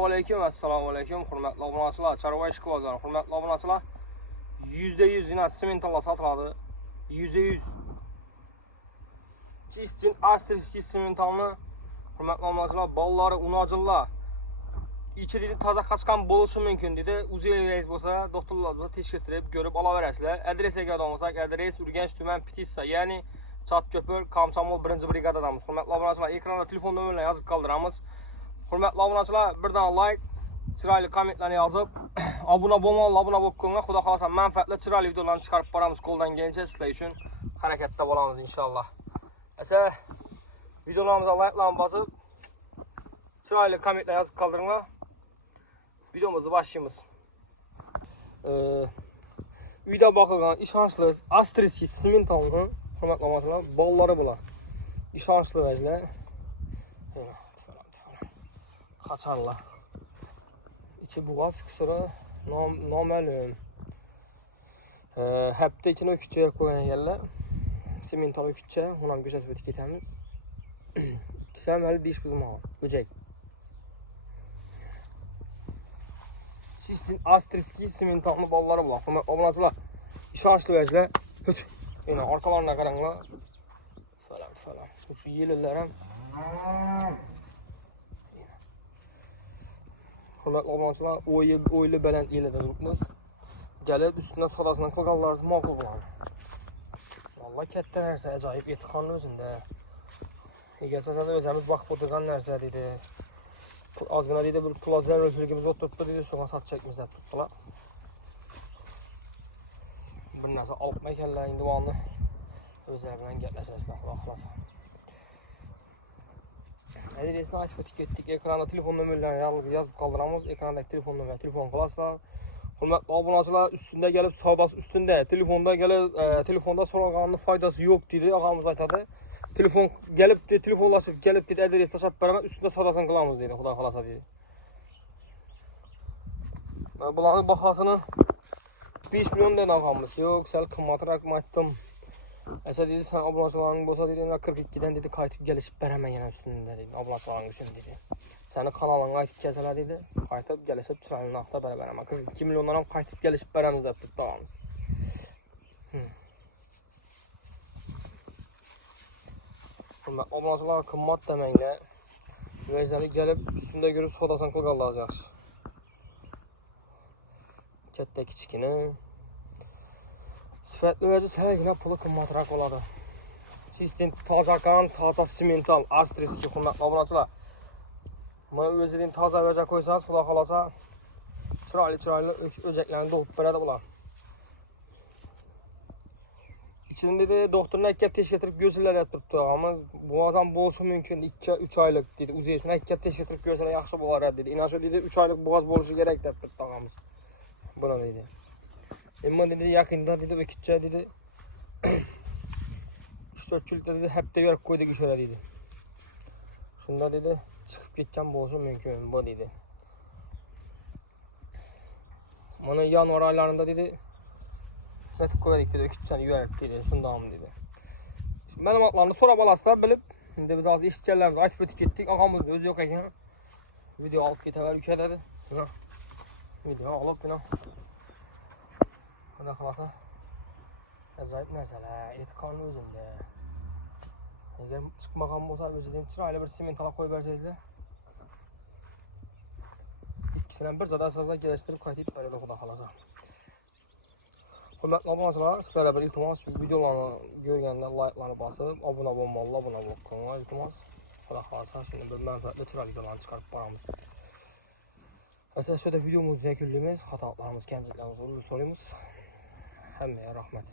Assalomu alaykum, hurmatli obunachilar, Chorva ishqibozlar, hurmatli obunachilar. %100 yine simentallar satıladi. %100 Çistin Astriski simentalni hurmatli obunachilar, ballari unajillar. İçi dedi taza qaçqan bo'lishi mumkin dedi. Uzayingiz bo'lsa, doktorlar bo'lsa tekshirtirib ko'rib olaverasizlar. Adresiga olmasak, adres Urganch tuman Pitissa, ya'ni Chatko'pir, Komsomol 1-brigadadamiz. Hurmatli obunachilar, ekranda telefon nomerini yozib qoldiramiz. Hurmatli obunachilar, birdan like, chiroyli kommentlarni yozib, obuna bo'lib qo'yinglar. Xudo xolasa manfaatli chiroyli videolarni chiqarib boramiz qo'ldan kelgancha sizlar uchun harakatda bo'lamiz inshaalloh. Esa videolarimizni like'larni bosib, chiroyli kommentlar yozib qoldiringlar. Videomuzu başlayımız. Uyda bakılgan işançlı Astriski simentalının hurmatli obunachilar, ballari bular. İşançlı vəzlər. Qaçarlar. İçi buğaz kısırı naməlum. Həbdə içine ökütçəyə qoyan yerlər. Simental ökütçə, ondan gözəl söhbət getəmiz. İkisi həli diş buzmağı, böcək. Çistin Astriski simentalni balları bular. Hurmatli obunachilar, ishonchli vəzlər. Yine arkalarına qaranglar. Falan. Şu yelirlər ham. Hurmatli obunachilar, o'yli baland yelida turibmiz. Gəlib üstünə sodasını qilganlarınız ma'qul bo'ladi. Vallahi katta narsa, ajoyib etiqonning o'zida. Egasada o'zimiz vaqt o'tirgan narsa dedi. Azgına dedi bir pul zarurligimiz o'tiribdi dedi, so'nga sotchakmiz deb turibdilar. Bir narsa olib ekanlar, endi buni o'zlari bilan gaplashasizlar, xudo xolasa. Adresini aytib o'tib ketdik. Ekranda telefon nomerlarini yozib qoldiramiz. Ekrandagi telefon nomeri telefon qilasizlar. Hurmatli obunachilar, ustunda kelib savdosi ustunda, telefonda kelib telefonda so'raganning foydasi yo'q dedi, og'amiz aytadi. Telefon gelip de telefonlaşıp gelip de adres taşıp beraber üstünde sadasını kılamız dedi. Xudo xolasa dedi. Bulanın bahasını 5 milyon den alğanmız. Yok, sel qımmatırak aytdım. Esa dedi, sen obunachilaring bo'lsa dedi, 42'den dedi qaytib gelişip beraman yana üstünde dedi. Obunachilaring uchun dedi. Seni kanalına aytib kelsalar dedi, qaytib gelişip chiroyli narxda beraman. 42 milyondan ham qaytib gelişip beramiz deb turibmiz. Obunachilar qimmat demanglar. Vəzəli gəlib üstündə görüb sodasını qılqanlar yaxşı. Katta kichikini. Sifatli vəzi səhəginə pulu qimmatraq oladı. Çistin taza simental Astriski hurmatli obunachilar. Mana o'zining toza vəzə qo'ysangiz, xudo xolasa chiroyli o'jaklarni dolib beradi bular. İçinde de doktorun ekkep teşkil gözülər yatırıbdı ağamız. Bu azam boluşu mümkün 2-3 aylık dedi. Uzayısına ekkep teşkil gözülə yaxşı bolar dedi. İnaşı dedi 3 aylık boğaz boluşu gerek dedi ağamız. Buna dedi. Amma dedi yakında dedi ökütçə dedi. 3-4 günlükdə dedi həbdə verib qoydu şöyle dedi. Şunda dedi çıxıb getkən boluşu mümkün bu dedi. Mana yanvar aylarında dedi netip koyarıq dedi, ökütçəni yüyərək dedi, şundamı dedi. Məlumatlarını sonra balasılar bilib, indi biz azı işçilərimizi aytıb ötük etdik, ağamız da özü yox ekan. Video alıb getəvər ülkədədir. Video alıb bina. Xudo xolasa. Əzayib məsələ, etiqanın özündə. Əgər çıxmağan bolsa özüdən chiroyli bir simentala qoyub bərsəzlər. İkisindən bir zada əsasla gəlişdirib qaytıb bərədə xudo xolasa. Hurmatli obunachilar, sizlarga bir iltimos, videolarni ko'rganlar like'larni bosib, obuna bo'lib qo'yinglar, iltimos. Xudo xolasa shuni bir manfaatli chiroyli videolarni chiqarib boramiz. Esa shu videomizni yakunlaymiz, xatolarimiz, kamchiliklarimizni uzr so'raymiz. Hammaga rahmat.